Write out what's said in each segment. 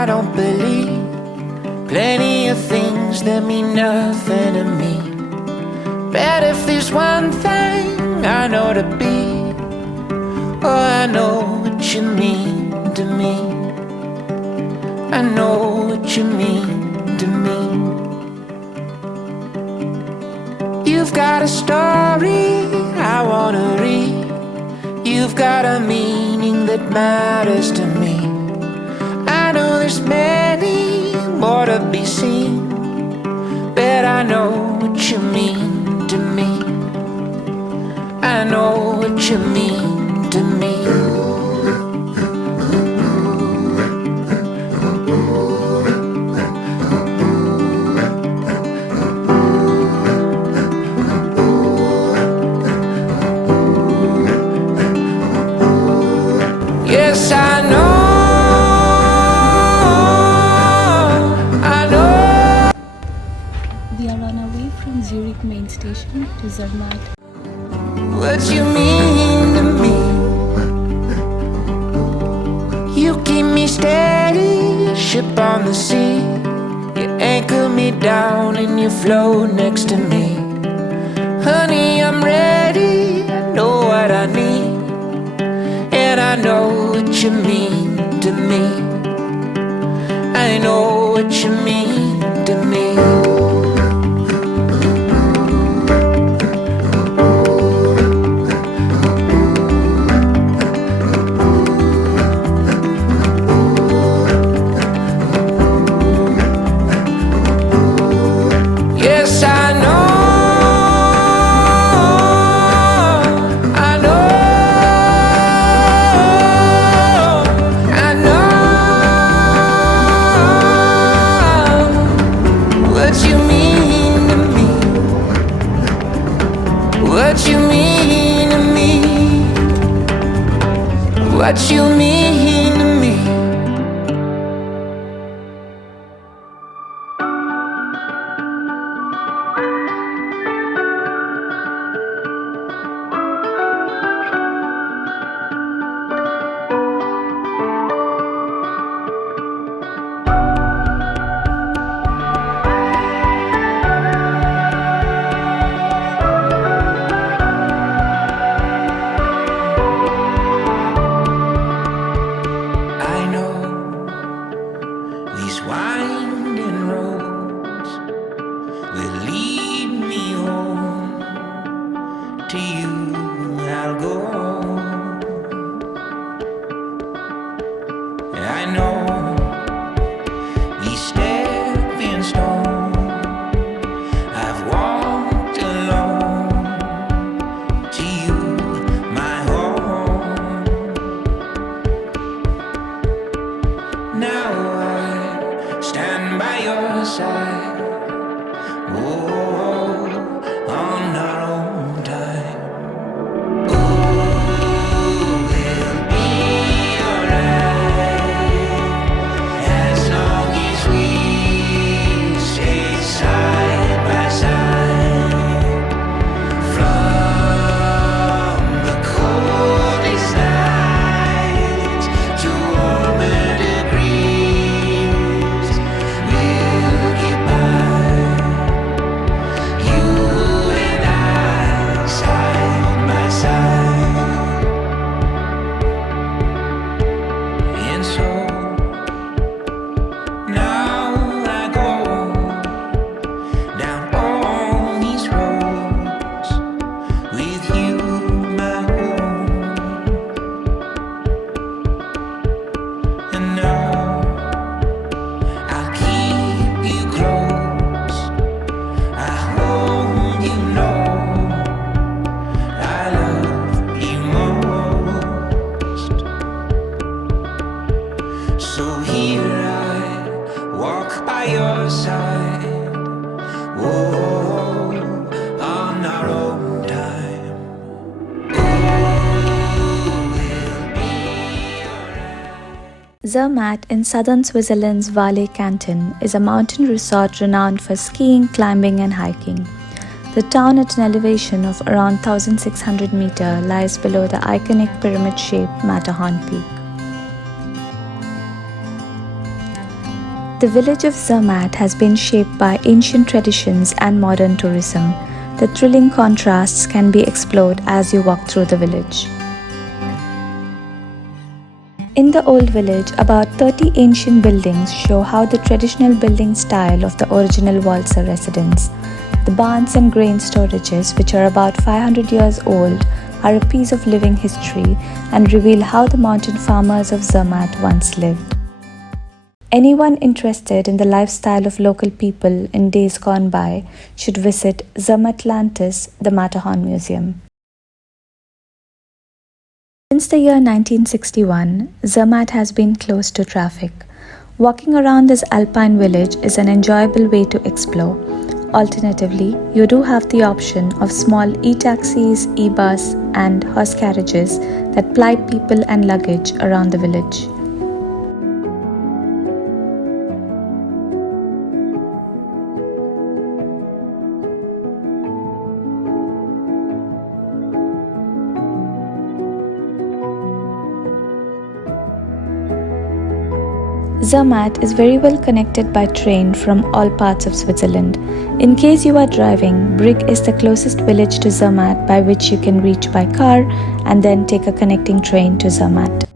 I don't believe. Plenty of things that mean nothing to me. But if there's one thing I know to be, oh, I know what you mean to me. I know what you mean to me. You've got a story I wanna read. You've got a meaning that matters to me. I know there's many more to be seen, but I know what you mean to me. I know what you mean to me. Yes, I know. We are on our way from Zurich main station to Zermatt. What you mean to me? You keep me steady, ship on the sea. You anchor me down and you float next to me. Honey, I'm ready, I know what I need, and I know what you mean to me. I know what you mean to me. Yes, I know. What you mean to me? What you mean to me? Zermatt in southern Switzerland's Valais canton is a mountain resort renowned for skiing, climbing and hiking. The town at an elevation of around 1,600 meters lies below the iconic pyramid-shaped Matterhorn peak. The village of Zermatt has been shaped by ancient traditions and modern tourism. The thrilling contrasts can be explored as you walk through the village. In the old village, about 30 ancient buildings show how the traditional building style of the original Walser residence. The barns and grain storages, which are about 500 years old, are a piece of living history and reveal how the mountain farmers of Zermatt once lived. Anyone interested in the lifestyle of local people in days gone by should visit Zermatt the Matterhorn Museum. Since the year 1961, Zermatt has been closed to traffic. Walking around this alpine village is an enjoyable way to explore. Alternatively, you do have the option of small e-taxis, e-bus, and horse carriages that ply people and luggage around the village. Zermatt is very well connected by train from all parts of Switzerland. In case you are driving, Brig is the closest village to Zermatt by which you can reach by car and then take a connecting train to Zermatt.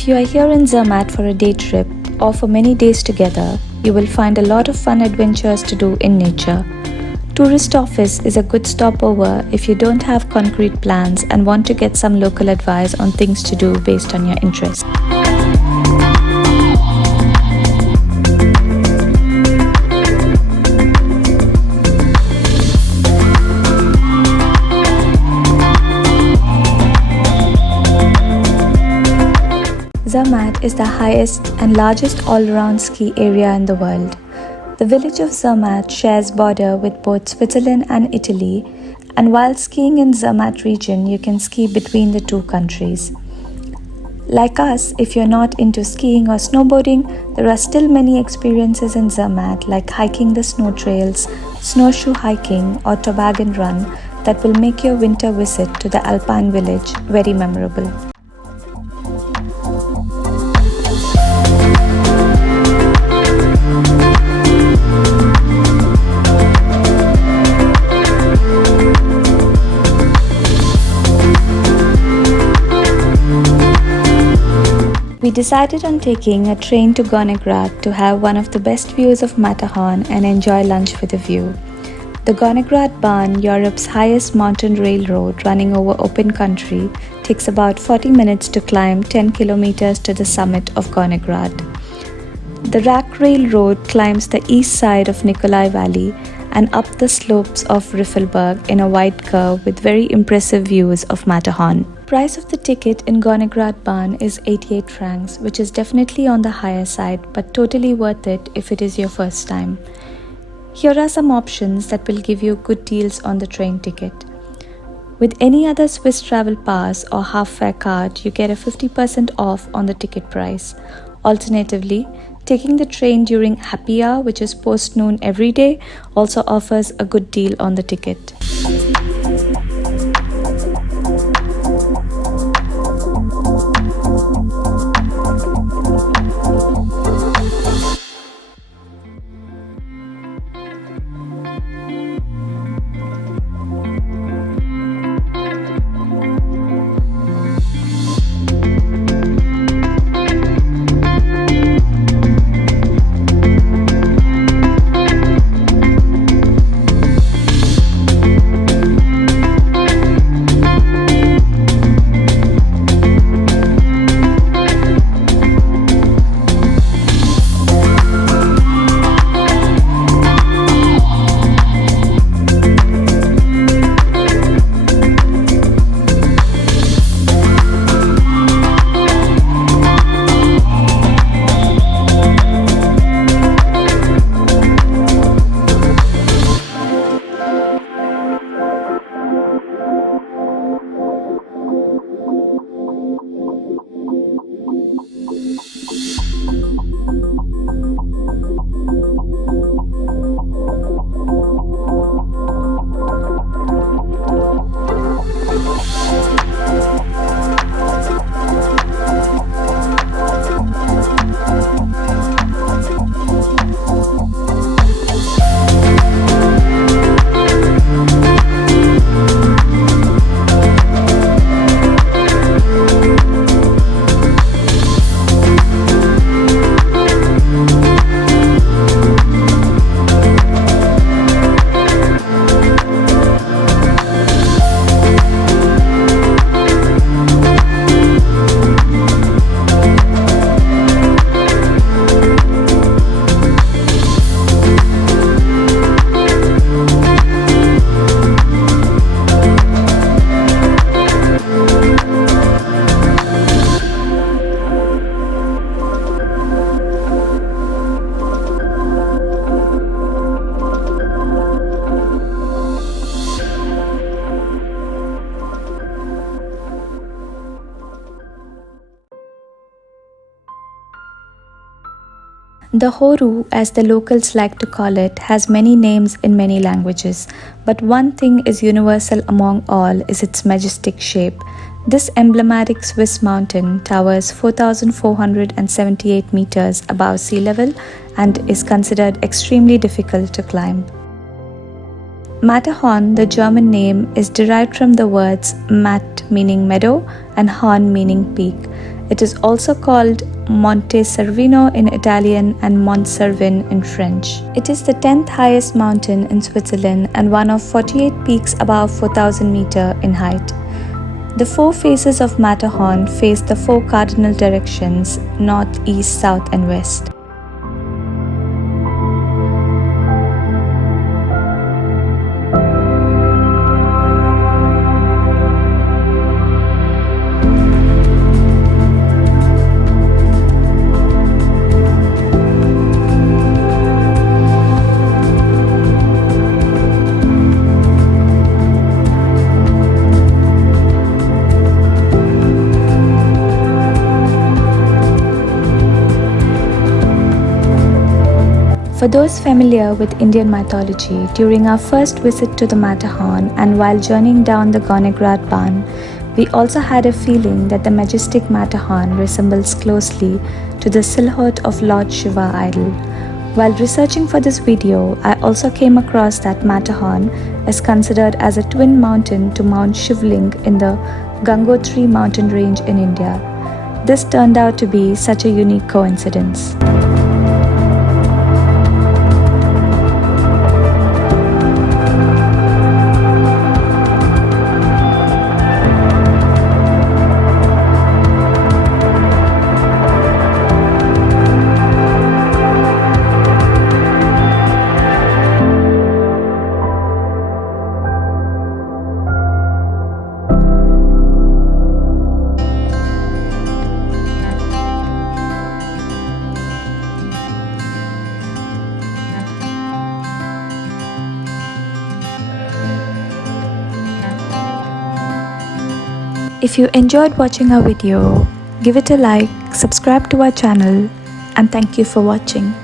If you are here in Zermatt for a day trip or for many days together, you will find a lot of fun adventures to do in nature. Tourist office is a good stopover if you don't have concrete plans and want to get some local advice on things to do based on your interest. Zermatt is the highest and largest all-round ski area in the world. The village of Zermatt shares border with both Switzerland and Italy, and while skiing in Zermatt region, you can ski between the two countries. Like us, if you're not into skiing or snowboarding, there are still many experiences in Zermatt like hiking the snow trails, snowshoe hiking or toboggan run that will make your winter visit to the alpine village very memorable. We decided on taking a train to Gornergrat to have one of the best views of Matterhorn and enjoy lunch with a view. The Gornergrat Bahn, Europe's highest mountain railroad running over open country, takes about 40 minutes to climb 10 kilometers to the summit of Gornergrat. The Rack Railroad climbs the east side of Nikolai Valley and up the slopes of Riffelberg in a wide curve with very impressive views of Matterhorn. Price of the ticket in Gornergrat Bahn is 88 francs, which is definitely on the higher side, but totally worth it if it is your first time. Here are some options that will give you good deals on the train ticket. With any other Swiss travel pass or half-fare card, you get a 50% off on the ticket price. Alternatively, taking the train during happy hour, which is post-noon every day, also offers a good deal on the ticket. The Horu, as the locals like to call it, has many names in many languages, but one thing is universal among all is its majestic shape. This emblematic Swiss mountain towers 4,478 meters above sea level and is considered extremely difficult to climb. Matterhorn, the German name, is derived from the words Matt meaning meadow and Horn meaning peak. It is also called Monte Cervino in Italian and Mont Cervin in French. It is the 10th highest mountain in Switzerland and one of 48 peaks above 4,000 meters in height. The four faces of Matterhorn face the four cardinal directions: north, east, south and west. For those familiar with Indian mythology, during our first visit to the Matterhorn and while journeying down the Gornegrat Bahn, we also had a feeling that the majestic Matterhorn resembles closely to the silhouette of Lord Shiva idol. While researching for this video, I also came across that Matterhorn is considered as a twin mountain to Mount Shivling in the Gangotri mountain range in India. This turned out to be such a unique coincidence. If you enjoyed watching our video, give it a like, subscribe to our channel, and thank you for watching.